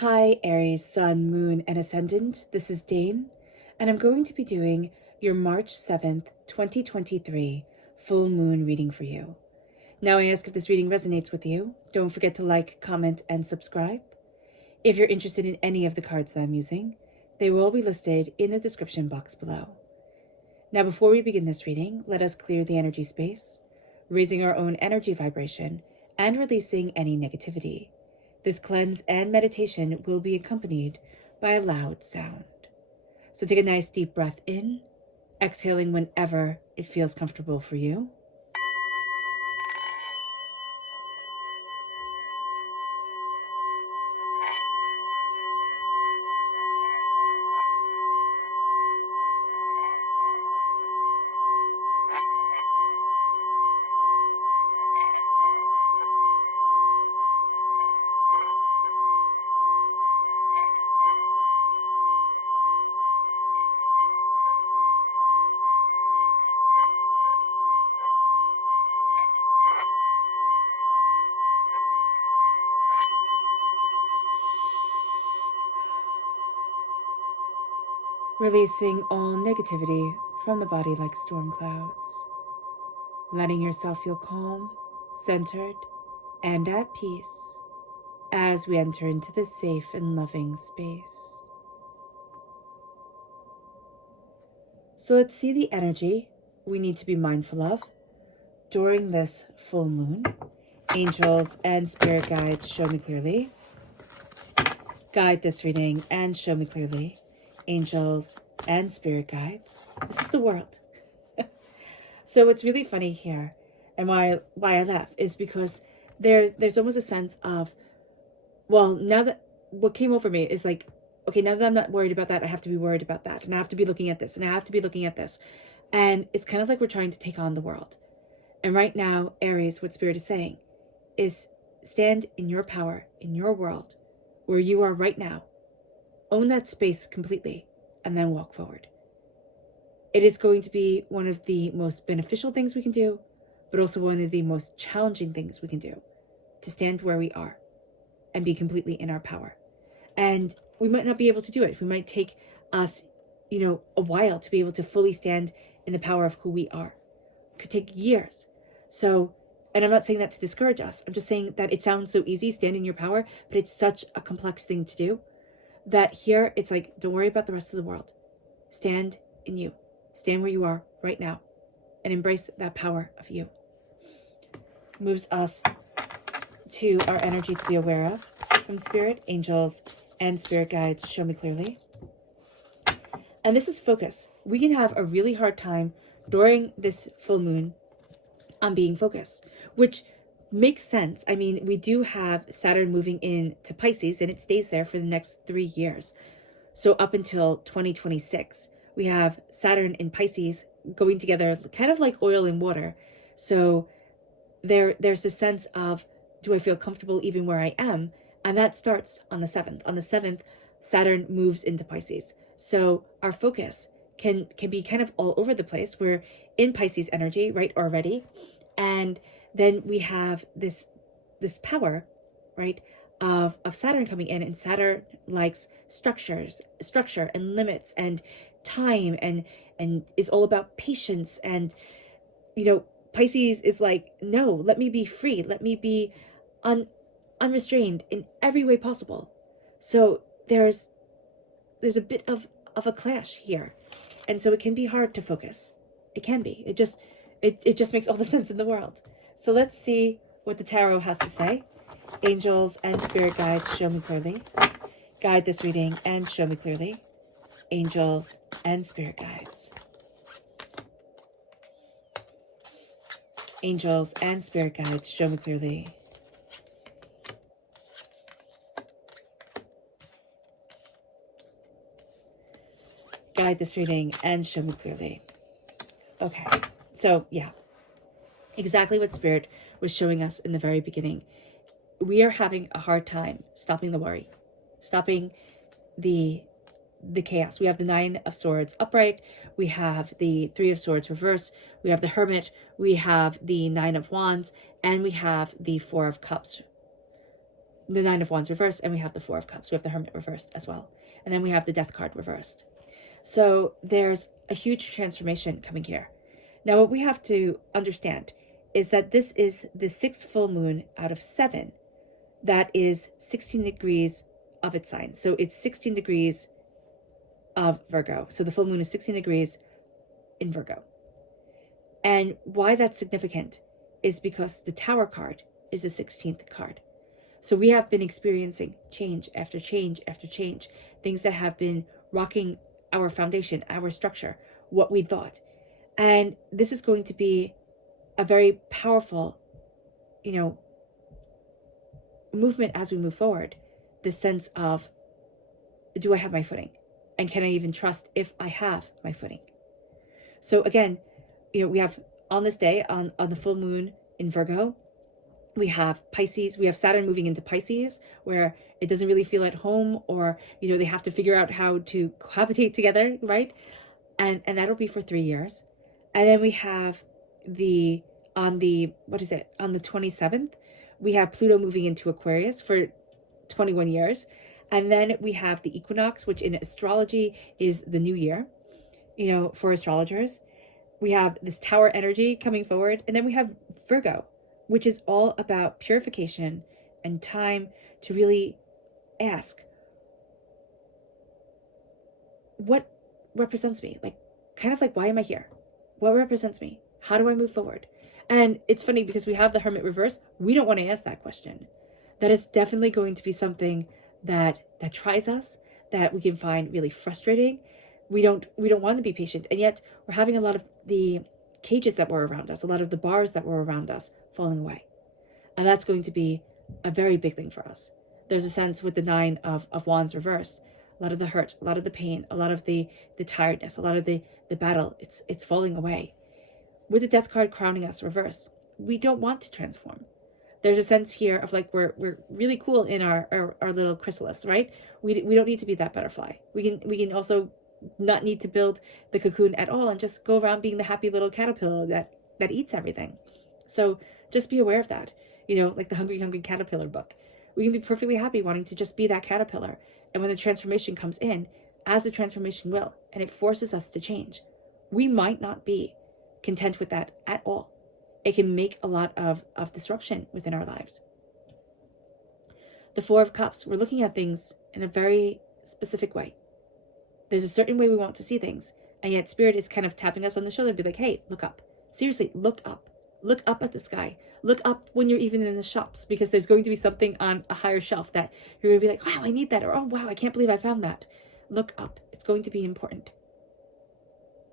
Hi, Aries, Sun, Moon, and Ascendant. This is Dane, and I'm going to be doing your March 7th, 2023 full moon reading for you. Now, I ask if this reading resonates with you. Don't forget to like, comment, and subscribe. If you're interested in any of the cards that I'm using, they will all be listed in the description box below. Now, before we begin this reading, let us clear the energy space, raising our own energy vibration and releasing any negativity. This cleanse and meditation will be accompanied by a loud sound. So take a nice deep breath in, exhaling whenever it feels comfortable for you. Releasing all negativity from the body like storm clouds. Letting yourself feel calm, centered, and at peace as we enter into this safe and loving space. So let's see the energy we need to be mindful of during this full moon. Angels and spirit guides, show me clearly. Guide this reading and show me clearly. Angels and spirit guides. This is the world. So what's really funny here, and why I laugh, is because there's almost a sense of, well, now that what came over me is like, okay, now that I'm not worried about that, I have to be worried about that, and I have to be looking at this, and I have to be looking at this. And it's kind of like we're trying to take on the world. And right now, Aries, what Spirit is saying is stand in your power, in your world, where you are right now. Own that space completely, and then walk forward. It is going to be one of the most beneficial things we can do, but also one of the most challenging things we can do, to stand where we are and be completely in our power. And we might not be able to do it. We might take us, a while to be able to fully stand in the power of who we are. It could take years. So, and I'm not saying that to discourage us. I'm just saying that it sounds so easy, stand in your power, but it's such a complex thing to do that here it's like, don't worry about the rest of the world. Stand in you. Stand where you are right now and embrace that power of you. Moves us to our energy to be aware of from Spirit, angels, and spirit guides, show me clearly. And this is focus. We can have a really hard time during this full moon on being focused, which makes sense. I mean, we do have Saturn moving into Pisces, and it stays there for the next 3 years. So up until 2026, we have Saturn in Pisces going together, kind of like oil and water. So there's a sense of, do I feel comfortable even where I am? And that starts on the 7th. On the 7th, Saturn moves into Pisces. So our focus can be kind of all over the place. We're in Pisces energy, right, already. And then we have this power, right, of Saturn coming in, and Saturn likes structure and limits and time and is all about patience. And Pisces is like, no, let me be free, let me be unrestrained in every way possible. So there's a bit of a clash here, and so it can be hard to focus. It can be. It just makes all the sense in the world. So let's see what the tarot has to say. Angels and spirit guides, show me clearly. Guide this reading and show me clearly. Angels and spirit guides. Angels and spirit guides, show me clearly. Guide this reading and show me clearly. Okay, so yeah, exactly what Spirit was showing us in the very beginning. We are having a hard time stopping the worry, stopping the chaos. We have the 9 of Swords upright. We have the 3 of Swords reverse. We have the Hermit. We have the 9 of Wands, and we have the 4 of Cups. the Nine of Wands reversed, and we have the Four of Cups. We have the Hermit reversed as well. And then we have the Death card reversed. So there's a huge transformation coming here. Now, what we have to understand is that this is the sixth full moon out of 7 that is 16 degrees of its sign. So it's 16 degrees of Virgo. So the full moon is 16 degrees in Virgo. And why that's significant is because the Tower card is the 16th card. So we have been experiencing change after change after change, things that have been rocking our foundation, our structure, what we thought. And this is going to be a very powerful, movement as we move forward. This sense of, do I have my footing? And can I even trust if I have my footing? So again, we have on this day, on the full moon in Virgo, we have Pisces, we have Saturn moving into Pisces, where it doesn't really feel at home, or, they have to figure out how to cohabitate together, right? And that'll be for 3 years. And then we have on the 27th, we have Pluto moving into Aquarius for 21 years. And then we have the equinox, which in astrology is the new year, for astrologers. We have this Tower energy coming forward. And then we have Virgo, which is all about purification and time to really ask, what represents me? Why am I here? What represents me? How do I move forward? And it's funny because we have the Hermit reverse. We don't want to ask that question. That is definitely going to be something that tries us, that we can find really frustrating. We don't want to be patient. And yet we're having a lot of the cages that were around us, a lot of the bars that were around us falling away. And that's going to be a very big thing for us. There's a sense with the Nine of Wands reversed, a lot of the hurt, a lot of the pain, a lot of the tiredness, a lot of the battle, it's falling away. With the Death card crowning us reversed, we don't want to transform. There's a sense here of we're really cool in our little chrysalis, right? We don't need to be that butterfly. We can also not need to build the cocoon at all and just go around being the happy little caterpillar that eats everything. So just be aware of that. Like the Hungry Hungry Caterpillar book. We can be perfectly happy wanting to just be that caterpillar. And when the transformation comes in, as the transformation will, and it forces us to change, we might not be content with that at all. It can make a lot of disruption within our lives. The Four of Cups, we're looking at things in a very specific way. There's a certain way we want to see things, and yet Spirit is kind of tapping us on the shoulder and be like, hey, look up. Seriously, look up. Look up at the sky. Look up when you're even in the shops, because there's going to be something on a higher shelf that you're going to be like, wow, I need that. Or, oh, wow, I can't believe I found that. Look up. It's going to be important.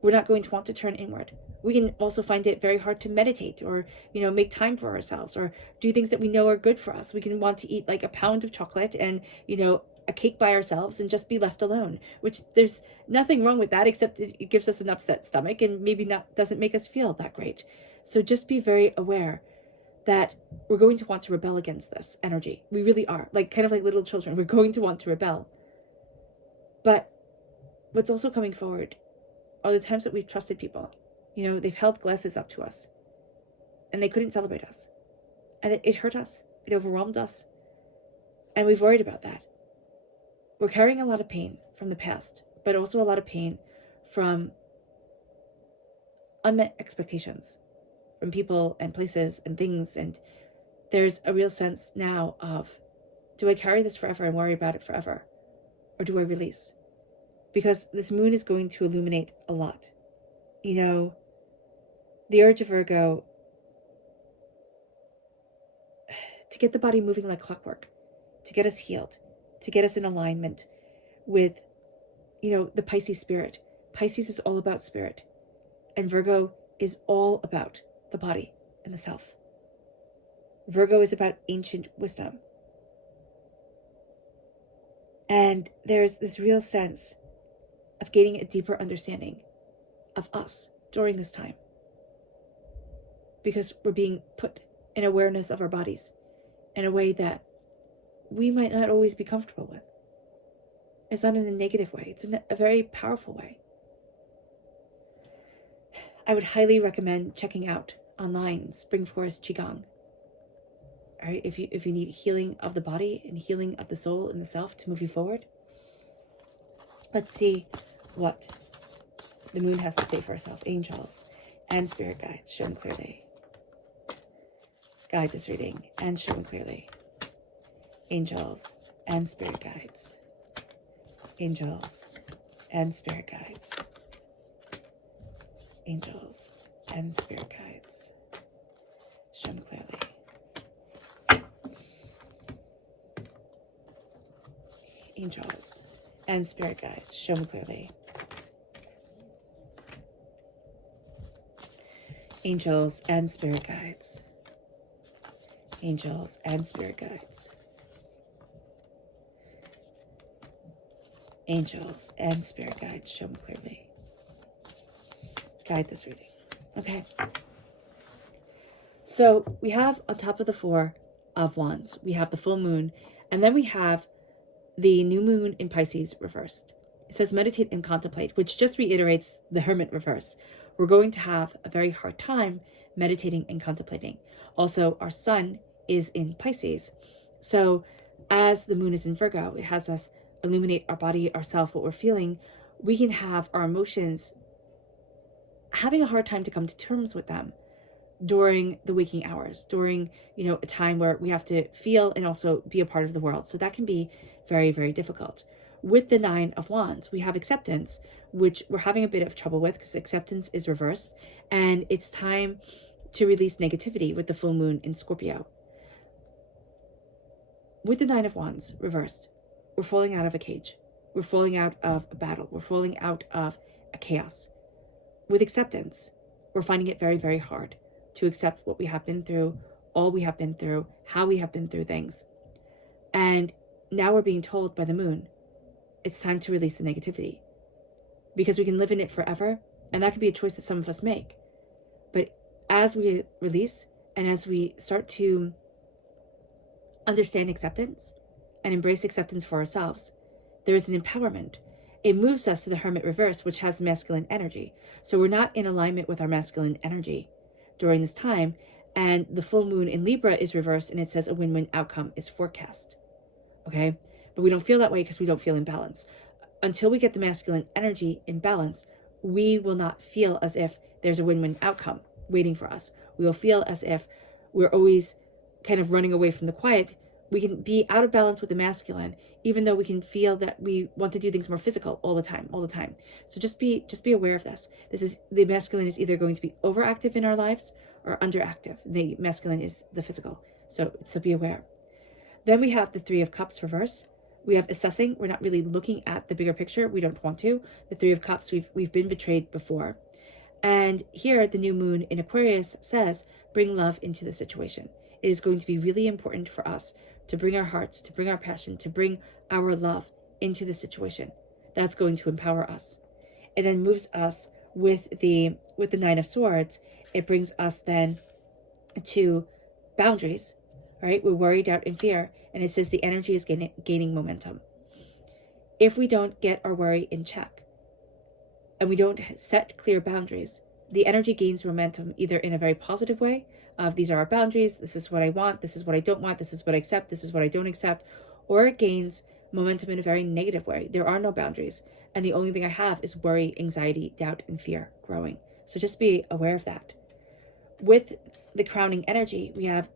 We're not going to want to turn inward. We can also find it very hard to meditate or, make time for ourselves or do things that we know are good for us. We can want to eat like a pound of chocolate and, a cake by ourselves and just be left alone, which there's nothing wrong with that, except it gives us an upset stomach and maybe doesn't make us feel that great. So just be very aware that we're going to want to rebel against this energy. We really are, kind of like little children. We're going to want to rebel. But what's also coming forward are the times that we've trusted people. They've held glasses up to us and they couldn't celebrate us. And it hurt us. It overwhelmed us. And we've worried about that. We're carrying a lot of pain from the past, but also a lot of pain from unmet expectations from people and places and things. And there's a real sense now of, do I carry this forever and worry about it forever? Or do I release? Because this moon is going to illuminate a lot. The urge of Virgo to get the body moving like clockwork, to get us healed, to get us in alignment with, the Pisces spirit. Pisces is all about spirit. And Virgo is all about the body and the self. Virgo is about ancient wisdom. And there's this real sense of gaining a deeper understanding of us during this time. Because we're being put in awareness of our bodies in a way that we might not always be comfortable with. It's not in a negative way. It's in a very powerful way. I would highly recommend checking out online Spring Forest Qigong. right? If you need healing of the body and healing of the soul and the self to move you forward, let's see what the moon has to say for herself. Angels and spirit guides, show me clearly. Guide this reading and show me clearly. Angels and spirit guides. Angels and spirit guides. Angels and spirit guides. Show me clearly. Angels and spirit guides, show me clearly. Angels and spirit guides. Angels and spirit guides. Angels and spirit guides, show me clearly. Guide this reading. Okay. So we have on top of the Four of Wands, we have the full moon, and then we have the new moon in Pisces reversed. It says meditate and contemplate, which just reiterates the Hermit reverse. We're going to have a very hard time meditating and contemplating. Also, our sun is in Pisces. So as the moon is in Virgo, it has us illuminate our body, ourself, what we're feeling. We can have our emotions having a hard time to come to terms with them during the waking hours, during, a time where we have to feel and also be a part of the world. So that can be very, very difficult. With the Nine of Wands, we have acceptance, which we're having a bit of trouble with because acceptance is reversed. And it's time to release negativity with the full moon in Scorpio. With the Nine of Wands reversed, we're falling out of a cage. We're falling out of a battle. We're falling out of a chaos. With acceptance, we're finding it very, very hard to accept what we have been through, all we have been through, how we have been through things. And now we're being told by the moon, it's time to release the negativity, because we can live in it forever. And that could be a choice that some of us make. But as we release and as we start to understand acceptance and embrace acceptance for ourselves, there is an empowerment. It moves us to the Hermit reverse, which has masculine energy. So we're not in alignment with our masculine energy during this time. And the full moon in Libra is reversed, and it says a win-win outcome is forecast. Okay? But we don't feel that way because we don't feel in balance. Until we get the masculine energy in balance, we will not feel as if there's a win-win outcome waiting for us. We will feel as if we're always kind of running away from the quiet. We can be out of balance with the masculine, even though we can feel that we want to do things more physical all the time. So just be aware of this. The masculine is either going to be overactive in our lives or underactive. The masculine is the physical. So be aware. Then we have the Three of Cups reverse. We have assessing. We're not really looking at the bigger picture. We don't want to. The Three of Cups, we've been betrayed before. And here the new moon in Aquarius says, bring love into the situation. It is going to be really important for us to bring our hearts, to bring our passion, to bring our love into the situation. That's going to empower us. It then moves us with the Nine of Swords. It brings us then to boundaries, right? We're worried, doubt, and fear. And it says the energy is gaining momentum. If we don't get our worry in check and we don't set clear boundaries, the energy gains momentum either in a very positive way of these are our boundaries, this is what I want, this is what I don't want, this is what I accept, this is what I don't accept, or it gains momentum in a very negative way. There are no boundaries, and the only thing I have is worry, anxiety, doubt, and fear growing. So just be aware of that. With the crowning energy, we have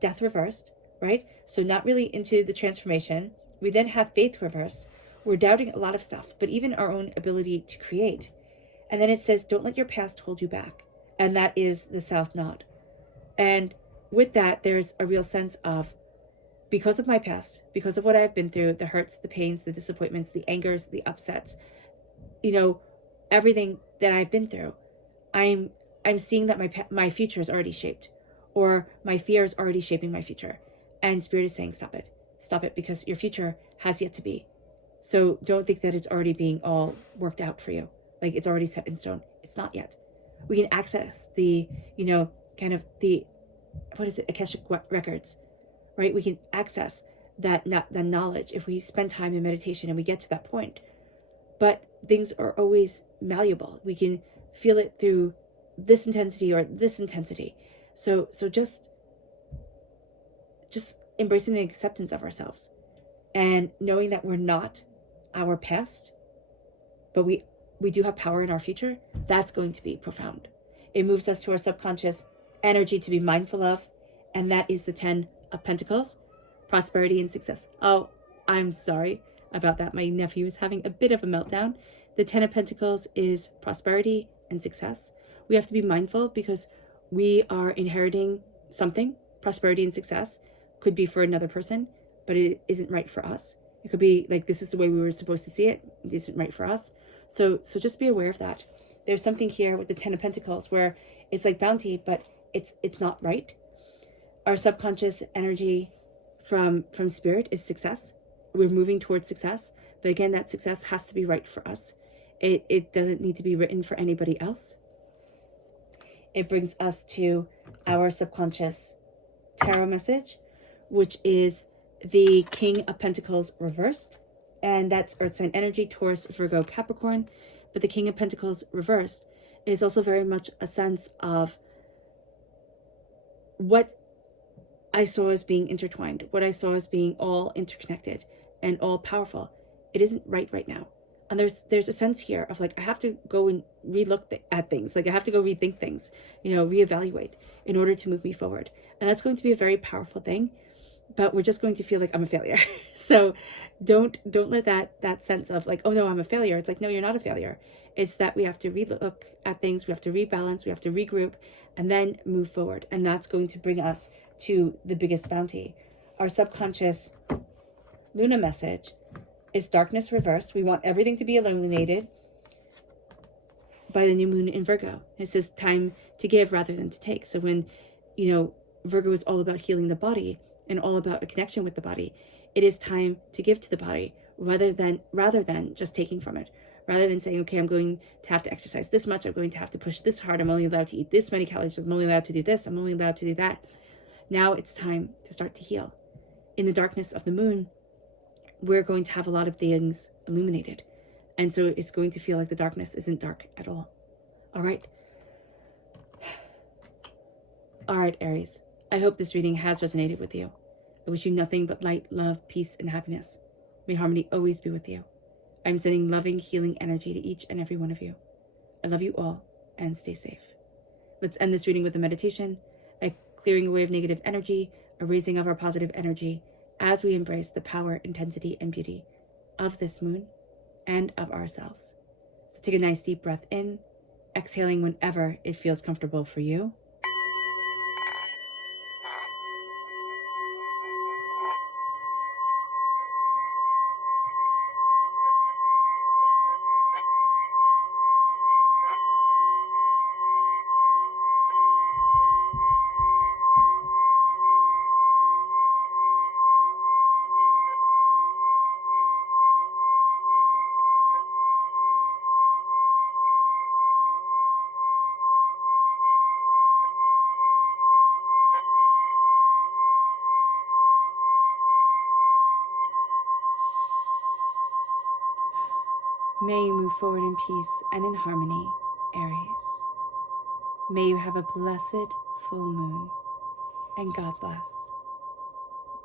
death reversed, right? So not really into the transformation. We then have faith reversed. We're doubting a lot of stuff, but even our own ability to create. And then it says, don't let your past hold you back. And that is the South Nod. And with that, there's a real sense of, because of my past, because of what I've been through, the hurts, the pains, the disappointments, the angers, the upsets, everything that I've been through, I'm seeing that my future is already shaped, or my fear is already shaping my future. And Spirit is saying, stop it, because your future has yet to be. So don't think that it's already being all worked out for you. Like it's already set in stone. It's not yet. We can access the, Akashic records, right? We can access that knowledge if we spend time in meditation and we get to that point. But things are always malleable. We can feel it through this intensity or this intensity. So just just embracing the acceptance of ourselves and knowing that we're not our past, but we do have power in our future. That's going to be profound. It moves us to our subconscious energy to be mindful of, and that is the 10 of Pentacles, prosperity and success. Oh, I'm sorry about that. My nephew is having a bit of a meltdown. The 10 of Pentacles is prosperity and success. We have to be mindful because we are inheriting something. Prosperity and success could be for another person, but it isn't right for us. It could be like, this is the way we were supposed to see it. It isn't right for us. So just be aware of that. There's something here with the 10 of Pentacles where it's like bounty, but it's not right. Our subconscious energy from spirit is success. We're moving towards success. But again, that success has to be right for us. It doesn't need to be written for anybody else. It brings us to our subconscious tarot message, which is the King of Pentacles reversed. And that's Earth sign energy, Taurus, Virgo, Capricorn. But the King of Pentacles reversed is also very much a sense of what I saw as being intertwined, what I saw as being all interconnected and all powerful. It isn't right now. And there's a sense here of like, I have to go and relook at things. Like I have to go rethink things, reevaluate in order to move me forward. And that's going to be a very powerful thing, but we're just going to feel like I'm a failure. So don't let that sense of like, oh no, I'm a failure. It's like, no, you're not a failure. It's that we have to relook at things. We have to rebalance. We have to regroup and then move forward. And that's going to bring us to the biggest bounty. Our subconscious Luna message is darkness reversed. We want everything to be illuminated by the new moon in Virgo. It says time to give rather than to take. So when, Virgo is all about healing the body and all about a connection with the body, it is time to give to the body rather than just taking from it. Rather than saying, okay, I'm going to have to exercise this much. I'm going to have to push this hard. I'm only allowed to eat this many calories. I'm only allowed to do this. I'm only allowed to do that. Now it's time to start to heal. In the darkness of the moon, we're going to have a lot of things illuminated. And so it's going to feel like the darkness isn't dark at all. All right. All right, Aries. I hope this reading has resonated with you. I wish you nothing but light, love, peace, and happiness. May harmony always be with you. I'm sending loving, healing energy to each and every one of you. I love you all and stay safe. Let's end this reading with a meditation, a clearing away of negative energy, a raising of our positive energy as we embrace the power, intensity, and beauty of this moon and of ourselves. So take a nice deep breath in, exhaling whenever it feels comfortable for you. May you move forward in peace and in harmony, Aries. May you have a blessed full moon, and God bless.